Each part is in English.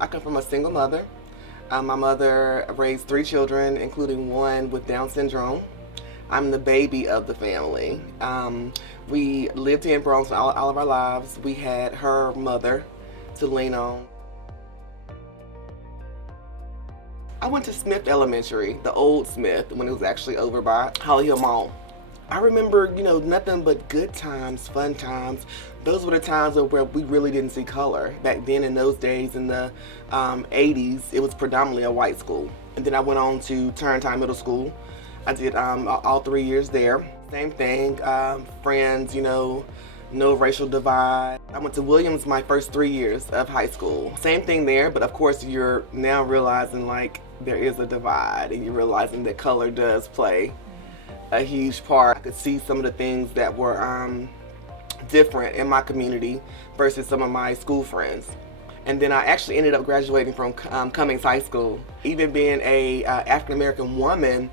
I come from a single mother. My mother raised 3 children, including one with Down syndrome. I'm the baby of the family. We lived here in Bronx all of our lives. We had her mother to lean on. I went to Smith Elementary, the old Smith, when it was actually over by Holly Hill Mall. I remember, nothing but good times, fun times. Those were the times where we really didn't see color. Back then, in those days, in the 80s, it was predominantly a white school. And then I went on to Turntime Middle School. I did all 3 years there. Same thing, friends, no racial divide. I went to Williams my first 3 years of high school. Same thing there, but of course you're now realizing like there is a divide, and you're realizing that color does play a huge part. I could see some of the things that were different in my community versus some of my school friends. And then I actually ended up graduating from Cummings High School. Even being a African-American woman,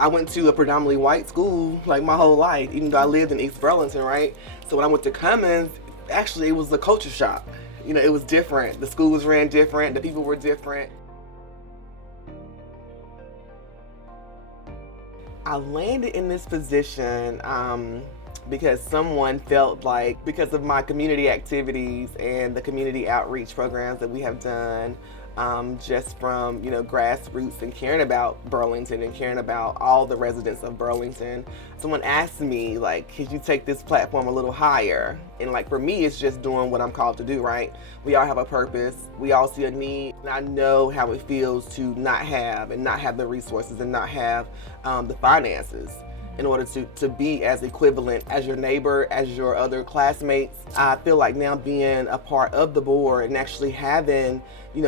I went to a predominantly white school like my whole life, even though I lived in East Burlington, right? So when I went to Cummings, actually it was a culture shock. It was different. The schools ran different, the people were different. I landed in this position because someone felt like, because of my community activities and the community outreach programs that we have done, just from grassroots and caring about Burlington and caring about all the residents of Burlington. Someone asked me like, could you take this platform a little higher? And like for me, it's just doing what I'm called to do, right? We all have a purpose. We all see a need. And I know how it feels to not have the resources and not have the finances in order to be as equivalent as your neighbor, as your other classmates. I feel like now being a part of the board and actually having,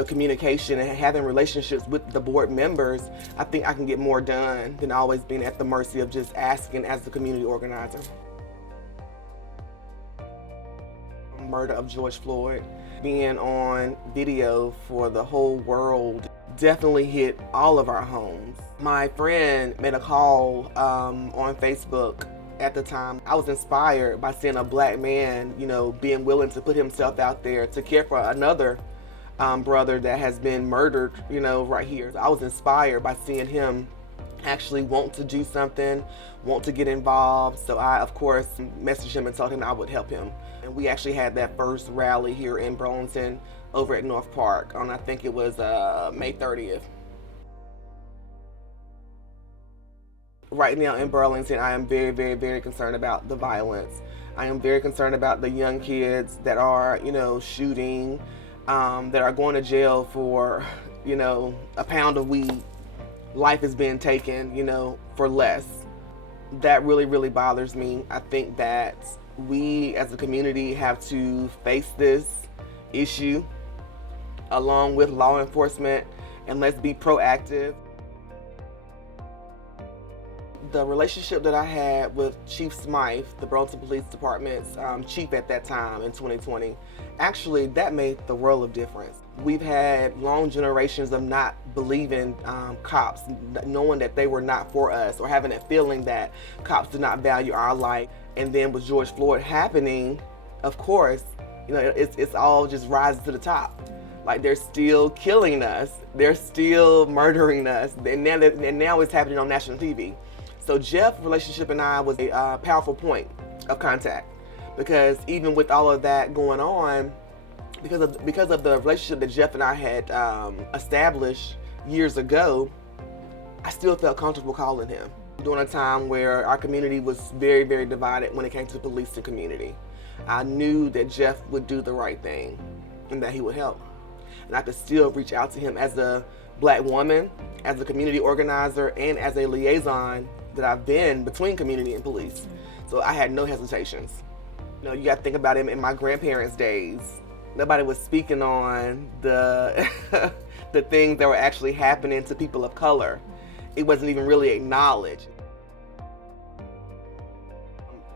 communication and having relationships with the board members, I think I can get more done than always being at the mercy of just asking as the community organizer. Murder of George Floyd, being on video for the whole world, definitely hit all of our homes. My friend made a call on Facebook at the time. I was inspired by seeing a black man, being willing to put himself out there to care for another brother that has been murdered, right here. I was inspired by seeing him actually want to do something, want to get involved. So I, of course, messaged him and told him I would help him. And we actually had that first rally here in Burlington over at North Park on, I think it was May 30th. Right now in Burlington, I am very, very, very concerned about the violence. I am very concerned about the young kids that are, shooting, that are going to jail for, a pound of weed. Life is being taken, for less. That really, really bothers me. I think that we as a community have to face this issue along with law enforcement, and let's be proactive. The relationship that I had with Chief Smythe, the Burlington Police Department's chief at that time in 2020, actually that made the world of difference. We've had long generations of not believing cops, knowing that they were not for us, or having that feeling that cops did not value our life. And then with George Floyd happening, of course, it's all just rising to the top. Like, they're still killing us, they're still murdering us, and now it's happening on national TV. So Jeff's relationship and I was a powerful point of contact, because even with all of that going on, because of the relationship that Jeff and I had established years ago, I still felt comfortable calling him. During a time where our community was very, very divided when it came to the police and community, I knew that Jeff would do the right thing and that he would help. And I could still reach out to him as a black woman, as a community organizer, and as a liaison that I've been between community and police. So I had no hesitations. You got to think about it, in my grandparents' days, nobody was speaking on the the things that were actually happening to people of color. It wasn't even really acknowledged.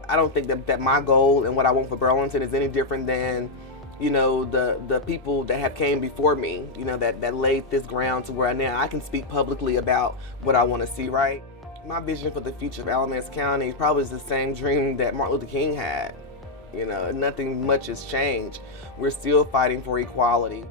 I don't think that my goal and what I want for Burlington is any different than, the people that have came before me, that laid this ground to where now I can speak publicly about what I want to see, right? My vision for the future of Alamance County probably is the same dream that Martin Luther King had. You know, nothing much has changed. We're still fighting for equality.